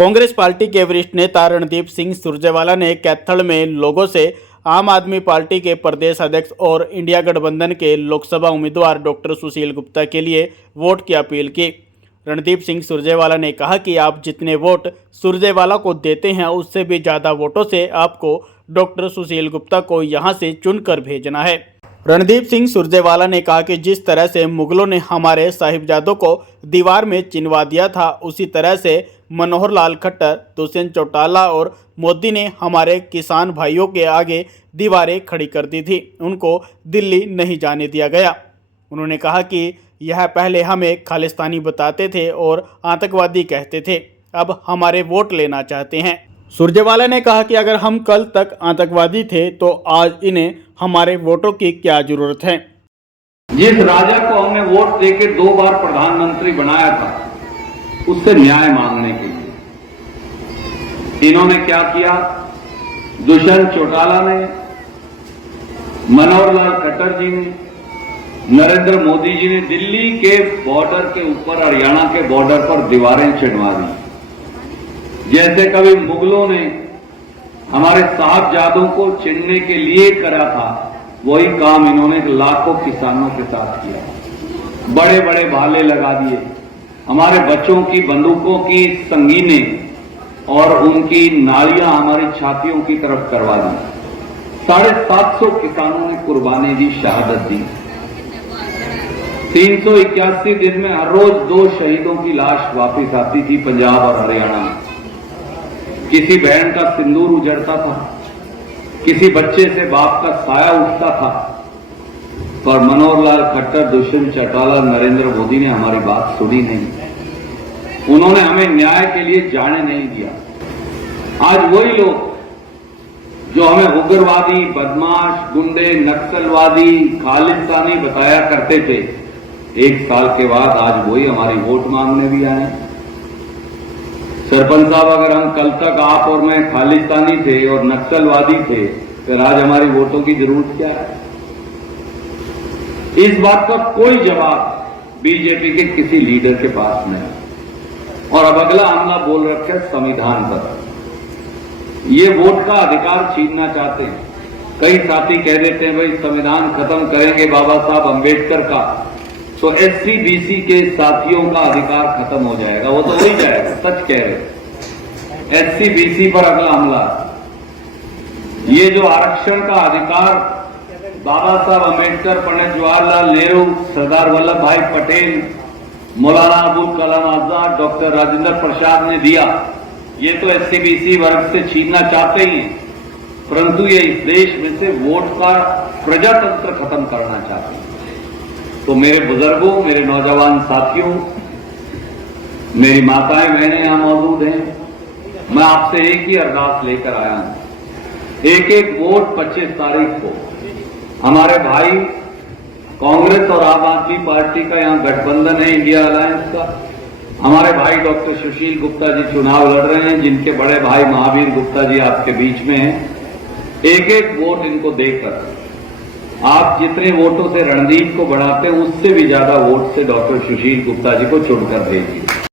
Congress party के वरिष्ठ नेता रणदीप सिंह सुरजेवाला ने कैथल में लोगों से आम आदमी पार्टी के प्रदेश अध्यक्ष और इंडिया गठबंधन के लोकसभा उम्मीदवार डॉक्टर सुशील गुप्ता के लिए वोट की अपील की। रणदीप सिंह सुरजेवाला ने कहा कि आप जितने वोट सुरजेवाला को देते हैं उससे भी ज़्यादा वोटों से आपको डॉक्टर सुशील गुप्ता को यहां से चुनकर भेजना है। रणदीप सिंह सुरजेवाला ने कहा कि जिस तरह से मुगलों ने हमारे साहिबजादों को दीवार में चिनवा दिया था, उसी तरह से मनोहर लाल खट्टर, दुष्यंत चौटाला और मोदी ने हमारे किसान भाइयों के आगे दीवारें खड़ी कर दी थी। उनको दिल्ली नहीं जाने दिया गया। उन्होंने कहा कि यह पहले हमें खालिस्तानी बताते थे और आतंकवादी कहते थे, अब हमारे वोट लेना चाहते हैं। सुरजेवाला ने कहा कि अगर हम कल तक आतंकवादी थे तो आज इन्हें हमारे वोटों की क्या जरूरत है। जिस राजा को हमने वोट देकर 2 बार प्रधानमंत्री बनाया था, उससे न्याय मांगने के लिए इन्होंने क्या किया? दुष्यंत चौटाला ने, मनोहर लाल खट्टर जी ने, नरेंद्र मोदी जी ने दिल्ली के बॉर्डर के ऊपर, हरियाणा के बॉर्डर पर दीवारें चिनवा दी। जैसे कभी मुगलों ने हमारे साहबजादों को चिनने के लिए करा था, वही काम इन्होंने लाखों किसानों के साथ किया। बड़े बड़े भाले लगा दिए, हमारे बच्चों की बंदूकों की संगीनें और उनकी नालियां हमारी छातियों की तरफ करवा दी। 750 किसानों ने कुर्बानी दी, शहादत दी। 381 दिन में हर रोज 2 शहीदों की लाश वापस आती थी पंजाब और हरियाणा में। किसी बहन का सिंदूर उजड़ता था, किसी बच्चे से बाप का साया उठता था, पर मनोहर लाल खट्टर, दुष्यंत चौटाला, नरेंद्र मोदी ने हमारी बात सुनी नहीं। उन्होंने हमें न्याय के लिए जाने नहीं दिया। आज वही लोग जो हमें उग्रवादी, बदमाश, गुंडे, नक्सलवादी, खालिस्तानी बताया करते थे, 1 साल के बाद आज वही हमारी वोट मांगने भी आए। सरपंच साहब, अगर हम कल तक आप और मैं खालिस्तानी थे और नक्सलवादी थे, फिर आज हमारी वोटों की जरूरत क्या है? इस बात का कोई जवाब बीजेपी के किसी लीडर के पास नहीं। और अब अगला हमला बोल रखे संविधान पर। ये वोट का अधिकार छीनना चाहते हैं। कई साथी कह देते हैं भाई संविधान खत्म करेंगे बाबा साहब अंबेडकर का, तो एससी बीसी के साथियों का अधिकार खत्म हो जाएगा। वो तो हो ही जाएगा, सच कह रहे। एससी बीसी पर अगला हमला। ये जो आरक्षण का अधिकार बाबा साहब अंबेडकर, पंडित जवाहरलाल नेहरू, सरदार वल्लभ भाई पटेल, मौलाना अबुल कलाम आजाद, डॉक्टर राजेंद्र प्रसाद ने दिया, ये तो एससी बीसी वर्ग से छीनना चाहते ही हैं, परंतु ये इस देश में से वोट का प्रजातंत्र खत्म करना चाहते हैं। तो मेरे बुजुर्गों, मेरे नौजवान साथियों, मेरी माताएं बहनें यहां मौजूद हैं, मैं आपसे एक ही अरदास लेकर आया हूं। एक वोट 25 तारीख को हमारे भाई कांग्रेस और आम आदमी पार्टी का यहां गठबंधन है, इंडिया अलायंस का। हमारे भाई डॉक्टर सुशील गुप्ता जी चुनाव लड़ रहे हैं, जिनके बड़े भाई महावीर गुप्ता जी आपके बीच में हैं। एक वोट इनको देकर आप जितने वोटों से रणदीप को बढ़ाते हैं, उससे भी ज्यादा वोट से डॉक्टर सुशील गुप्ता जी को चुनकर भेजिए।